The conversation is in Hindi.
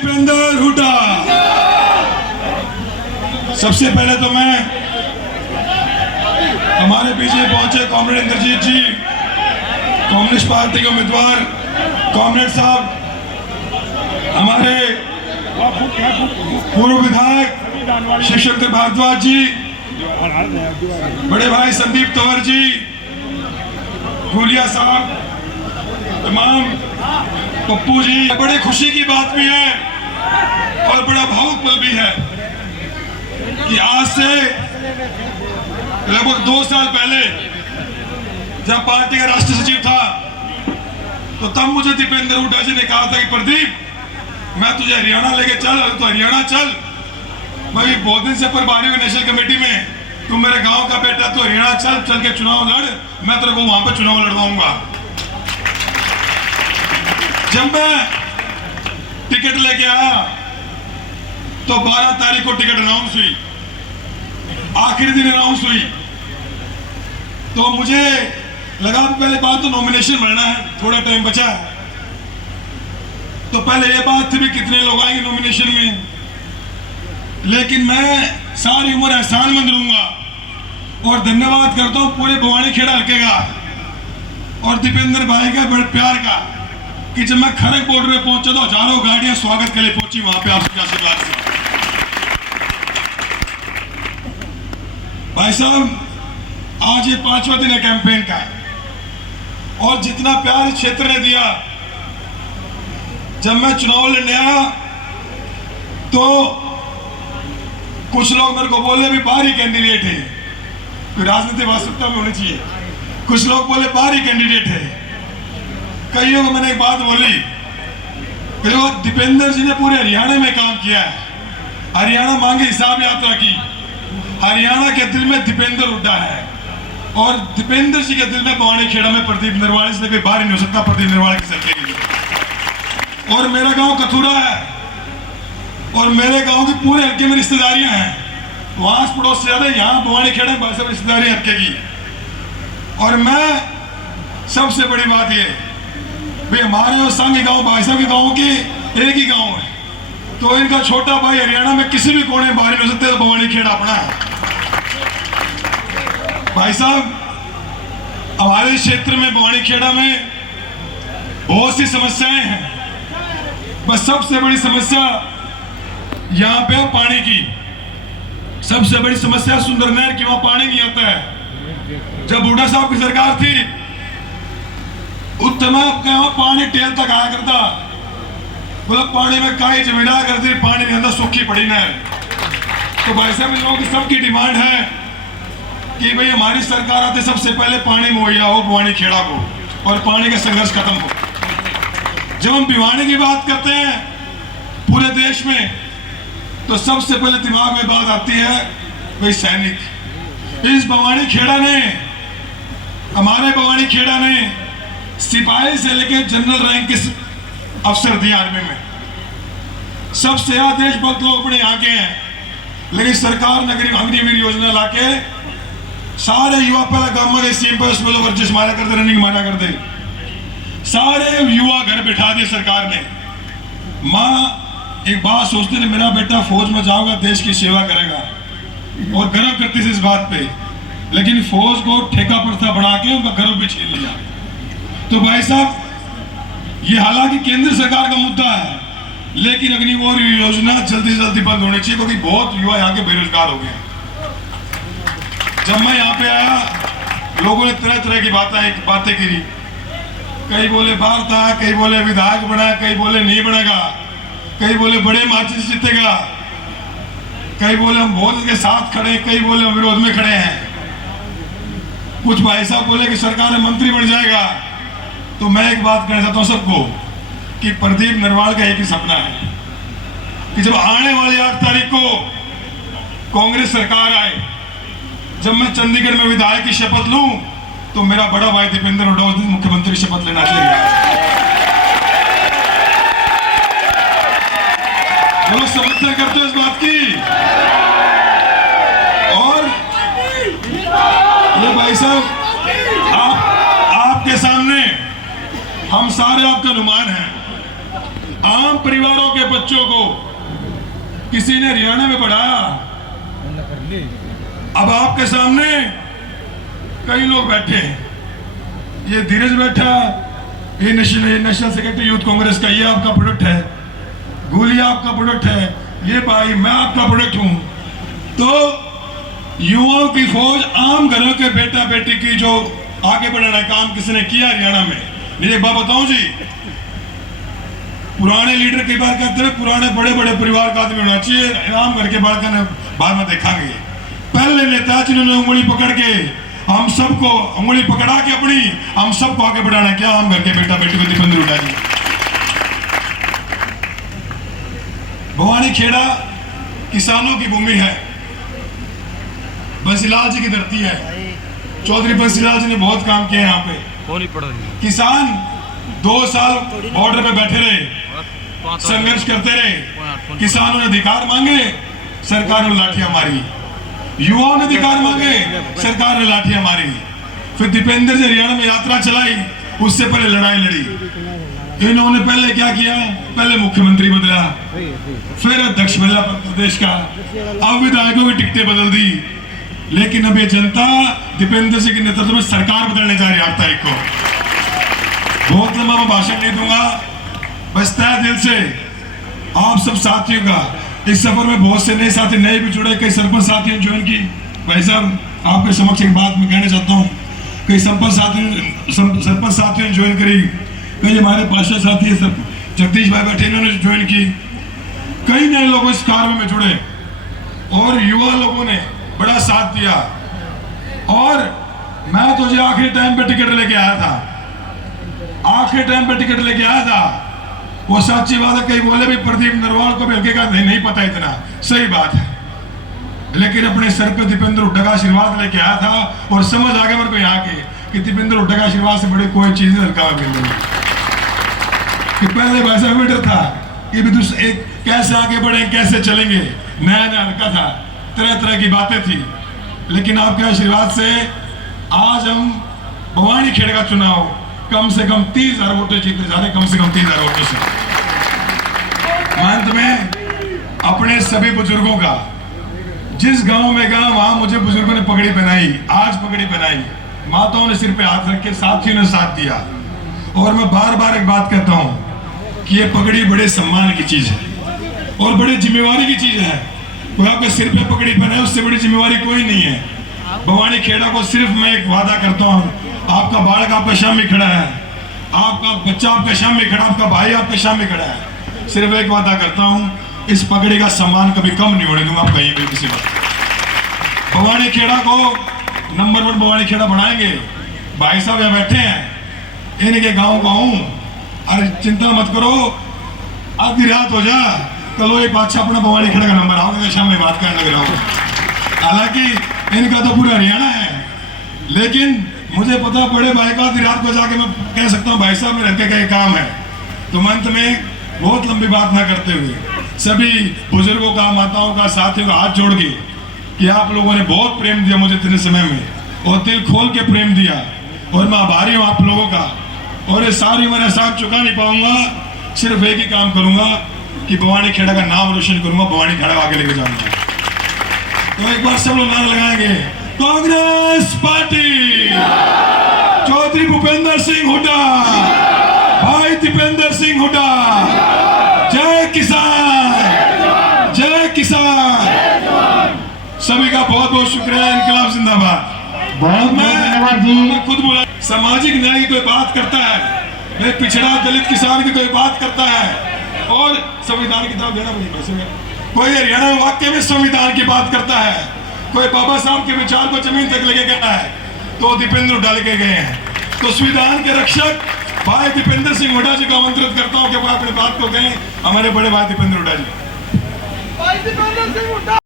दीपेंद्र हुड्डा। सबसे पहले तो मैं हमारे पीछे पहुंचे कॉमरेड इंद्रजीत जी, कम्युनिस्ट पार्टी के उम्मीदवार कॉमरेड साहब, हमारे पूर्व विधायक शिवशंकर भारद्वाज जी, बड़े भाई संदीप तंवर जी, गुलिया साहब, तमाम पप्पू जी। बड़ी खुशी की बात भी है और बड़ा भावुक पल भी है कि आज से लगभग 2 साल पहले जब पार्टी का राष्ट्रीय सचिव था तो तब मुझे दीपेंद्र हुड्डा जी ने कहा था कि प्रदीप, मैं तुझे हरियाणा लेके चल, तो हरियाणा चल। मैं भी बहुत दिन से प्रभारी हूं नेशनल कमेटी में, तू मेरे गांव का बेटा, तो हरियाणा चल के चुनाव लड़, मैं तेरे को वहां पे चुनाव लड़वाऊंगा। जब मैं टिकट लेके आया तो 12 तारीख को टिकट अनाउंस हुई, आखिरी दिन अनाउंस हुई, तो मुझे लगा पहले बात तो नॉमिनेशन भरना है, थोड़ा टाइम बचा है। तो पहले ये बात थी भी कितने लोग आएंगे नॉमिनेशन में, लेकिन मैं सारी उम्र एहसानमंद रहूंगा और धन्यवाद करता हूं पूरे भवानी खेड़ा हल्के का और दीपेंद्र भाई का बड़े प्यार का कि जब मैं खरग बॉर्डर में पहुंचा तो हजारों गाड़ियां स्वागत के लिए पहुंची वहां पे आपके आशीर्वाद से। भाई साहब, आज ये 5वां दिन है कैंपेन का और जितना प्यार इस क्षेत्र ने दिया, जब मैं चुनाव लड़ने आया तो कुछ लोग मेरे को बोले भी बाहरी कैंडिडेट है, कोई राजनीतिक वास्तविकता में होनी चाहिए। कुछ लोग बोले बाहरी कैंडिडेट है, कईयों को मैंने एक बात बोली कि दीपेंद्र जी ने पूरे हरियाणा में काम किया है, हरियाणा मांगे हिसाब यात्रा की, हरियाणा के दिल में दीपेंद्र हुड्डा है और दीपेंद्र जी के दिल में भवानी खेड़ा में प्रदीप नरवाड़े से कोई बाहर नहीं हो सकता। प्रदीप नरवाड़े की सर के लिए और मेरा गांव कथुरा है और मेरे गांव की पूरे हल्के में रिश्तेदारियां हैं, वहां पड़ोस से ज्यादा यहाँ भवानी खेड़ा में सब रिश्तेदारी हल्के की। और मैं सबसे बड़ी बात ये भाई, हमारे और संघ गांव भाई साहब के गांव के एक ही गांव है, तो इनका छोटा भाई हरियाणा में किसी भी कोने में बाहर नहीं हो सकते, तो भवानी खेड़ा अपना है। भाई साहब, हमारे क्षेत्र में भवानी खेड़ा में बहुत सी समस्याएं हैं, बस सबसे बड़ी समस्या यहाँ पे पानी की। सबसे बड़ी समस्या सुंदर नहर की, वहां पानी नहीं आता है। जब हुड्डा साहब की सरकार थी उत्तम पानी टेल तक आया करता, मतलब पानी में काई जमीना करती, पानी नहीं आता, सूखी पड़ी नहर। तो भाई साहब, इन लोगों की सबकी डिमांड है कि भाई हमारी सरकार आते सबसे पहले पानी मुहैया हो भवानी खेड़ा को और पानी का संघर्ष खत्म हो। जब हम भिवानी की बात करते हैं पूरे देश में तो सबसे पहले दिमाग में बात आती है भाई सैनिक। इस भवानी खेड़ा ने, हमारे भवानी खेड़ा ने सिपाही से लेकर जनरल रैंक के अफसर दिए आर्मी में। सबसे ज्यादा देशभक्त लोग अपने यहाँ के हैं, लेकिन सरकार ने अग्निवीर योजना लाके सारे युवा पहले गांव में सीएम पे उसमें लोग वर्जिश मारा करते, रनिंग मारा करते, सारे युवा घर बिठा दिए सरकार ने। माँ एक बात सोचते थे, मेरा बेटा फौज में जाओगा देश की सेवा करेगा और गर्व करती थी इस बात पे, लेकिन फौज को ठेका प्रथा बढ़ा के उनका गर्व भी छीन लिया। तो भाई साहब, ये हालांकि केंद्र सरकार का मुद्दा है, लेकिन अग्निवीर योजना जल्दी से जल्दी बंद होनी चाहिए क्योंकि बहुत युवा यहाँ के बेरोजगार हो गए। जब मैं यहाँ पे आया लोगों ने तरह तरह की बातें की, कई बोले बाहर था, कई बोले विधायक बना, कई बोले नहीं बनेगा, कई बोले बड़े मार्जिन से जीतेगा, कई बोले हम बहुत के साथ खड़े, कई बोले हम विरोध में खड़े हैं। कुछ भाई साहब बोले कि सरकार में मंत्री बन जाएगा। तो मैं एक बात कहना चाहता हूं सबको कि प्रदीप नरवाल का एक ही सपना है कि जब आने वाली 8 तारीख को कांग्रेस सरकार आए, जब मैं चंडीगढ़ में विधायक की शपथ लूं तो मेरा बड़ा भाई दीपेंद्र हुड्डा उस दिन मुख्यमंत्री शपथ लेना चाहिए। लोग समर्थन करते हो इस बात की। और ये भाई साहब, आपके सामने हम सारे आपका नुमान हैं। आम परिवारों के बच्चों को किसी ने हरियाणा में पढ़ाया। अब आपके सामने कई लोग बैठे हैं, ये धीरज बैठा, ये नेशनल सेक्रेटरी यूथ कांग्रेस का, ये आपका प्रोडक्ट है, गोलिया आपका प्रोडक्ट है, ये भाई मैं आपका प्रोडक्ट हूं। तो युवाओं की फौज, आम घरों के बेटा बेटी की जो आगे बढ़ाना काम किसने किया हरियाणा में। मेरी एक बात बताऊं जी, पुराने लीडर कई बार कहते हैं पुराने बड़े बड़े परिवार का आदमी होना चाहिए, आम घर के बाद में देखेंगे। पहले नेता जिन्होंने उंगली पकड़ के हम सबको उंगली पकड़ा के अपनी हम सबको आगे बढ़ाना क्या, आम घर के बेटा बेटी को दीपेंद्र हुड्डा जी। भवानी खेड़ा किसानों की भूमि है, बंसीलाल जी की धरती है। चौधरी बंसीलाल जी ने बहुत काम किया यहाँ पे। किसान 2 साल बॉर्डर पे बैठे रहे, संघर्ष करते रहे, किसानों ने अधिकार मांगे, सरकार ने लाठियां मारी, युवाओं ने अधिकार मांगे, सरकार ने लाठियां मारी। फिर दीपेंद्र जी हरियाणा में यात्रा चलाई, उससे पहले लड़ाई लड़ी। इन्होंने पहले क्या किया, पहले मुख्यमंत्री बदला, फिर अध्यक्ष बदला प्रदेश का, अब विधायकों की टिकटें बदल दी। लेकिन अब ये जनता दीपेंद्र जी के नेतृत्व में सरकार बदलने जा रही है 8 तारीख को। बहुत लंबा मैं भाषण नहीं दूंगा, बस तय दिल से आप सब साथियों का, इस सफर में बहुत से नए साथी नए भी जुड़े, कई सरपंच साथियों ने ज्वाइन की। भाई साहब आपके समक्ष एक बात मैं कहना चाहता हूँ, कई सरपंच साथियों ने ज्वाइन करी, कई हमारे पार्षद साथी जगदीश भाई बैठे इन्होंने ज्वाइन की, कई नए लोग इस कार्य में जुड़े और युवा लोगों ने बड़ा साथ दिया। और मैं तो जी आखिरी टाइम पे टिकट लेके आया था, आखिरी टाइम पे टिकट लेके आया था। वो सच्ची बात है, कई बोले भी प्रदीप नरवाल को भी हल्के का नहीं पता, इतना सही बात है, लेकिन अपने सर पे दीपेंद्र हुड्डा का आशीर्वाद लेके आया था और समझ आ गया मेरे को यहाँ के कि दीपेंद्र हुड्डा का आशीर्वाद से बड़ी कोई चीज नहीं हल्का मिल रही। कि पहले वैसा मीटर था कि भी एक कैसे आगे बढ़े कैसे चलेंगे, नया नया हल्का था, तरह तरह की बातें थी। लेकिन आपके आशीर्वाद से आज हम भवानी खेड़ का चुनाव कम से कम 30,000 वोटें जीतने जा रहे, कम से कम 30,000 वोटों से। अंत में अपने सभी बुजुर्गों का, जिस गांव में गया वहां मुझे बुजुर्गों ने पगड़ी पहनाई, आज पगड़ी पहनाई, माताओं ने सिर पे हाथ रख के, साथियों ने साथ दिया। और मैं बार बार एक बात कहता हूं कि ये पगड़ी बड़े सम्मान की चीज है और बड़ी जिम्मेवारी की चीज है। कोई आपके सिर पे पगड़ी पहनाए उससे बड़ी जिम्मेवारी कोई नहीं है। भवानी खेड़ा को सिर्फ मैं एक वादा करता हूं, आपका बालक आपका सामने खड़ा है, आपका बच्चा आपके सामने खड़ा, आपका भाई आपके सामने खड़ा है, सिर्फ एक वादा करता हूं, इस पगड़ी का सम्मान कभी कम नहीं होने दूंगा कहीं भी किसी बात। भवानी खेड़ा को नंबर 1 भवानी खेड़ा बनाएंगे। भाई साहब यहाँ बैठे हैं, इनके गांव का हूं, अरे चिंता मत करो, आधी रात हो जा कल एक बादशाह अपना भवानी खेड़ा का नंबर आओगे शाम में बात करने लग रहा हूं। हालांकि इनका तो पूरा हरियाणा है, लेकिन मुझे पता बड़े भाई का आधी रात को जाके मैं कह सकता हूँ भाई साहब मेरे हल्के का ये काम है। तो अंत में बहुत लंबी बात ना करते हुए सभी बुजुर्गों का, माताओं का, साथियों का हाथ जोड़ के कि आप लोगों ने बहुत प्रेम दिया मुझे इतने समय में और दिल खोल के प्रेम दिया और मैं आभारी हूँ आप लोगों का। और ये सारी उम्र एहसान चुका नहीं पाऊंगा, सिर्फ एक ही काम करूंगा कि भवानी खेड़ा का नाम रोशन करूंगा, भवानी खेड़ा को आगे लेके जाऊंगा। तो एक बार सब लोग नारा लगाएंगे, कांग्रेस पार्टी, चौधरी भूपेंद्र सिंह हुड्डा, भाई दीपेंद्र सिंह हुड्डा, जय किसान, जय किसान। सभी का बहुत बहुत शुक्रिया, इनकलाब जिंदाबाद। मैं खुद बोला, सामाजिक न्याय की कोई बात करता है, मैं पिछड़ा दलित किसान की कोई बात करता है और संविधान की तरफ देना मुझे, कोई हरियाणा में वाक्य में संविधान की बात करता है, कोई बाबा साहब के विचार को जमीन तक लेके गया है, तो दीपेंद्र हुड्डा लेके गए हैं। तो संविधान के रक्षक भाई दीपेंद्र सिंह हुड्डा जी को आमंत्रित करता हूं कि वो अपनी बात को कहें, हमारे बड़े भाई दीपेंद्र हुड्डा जी।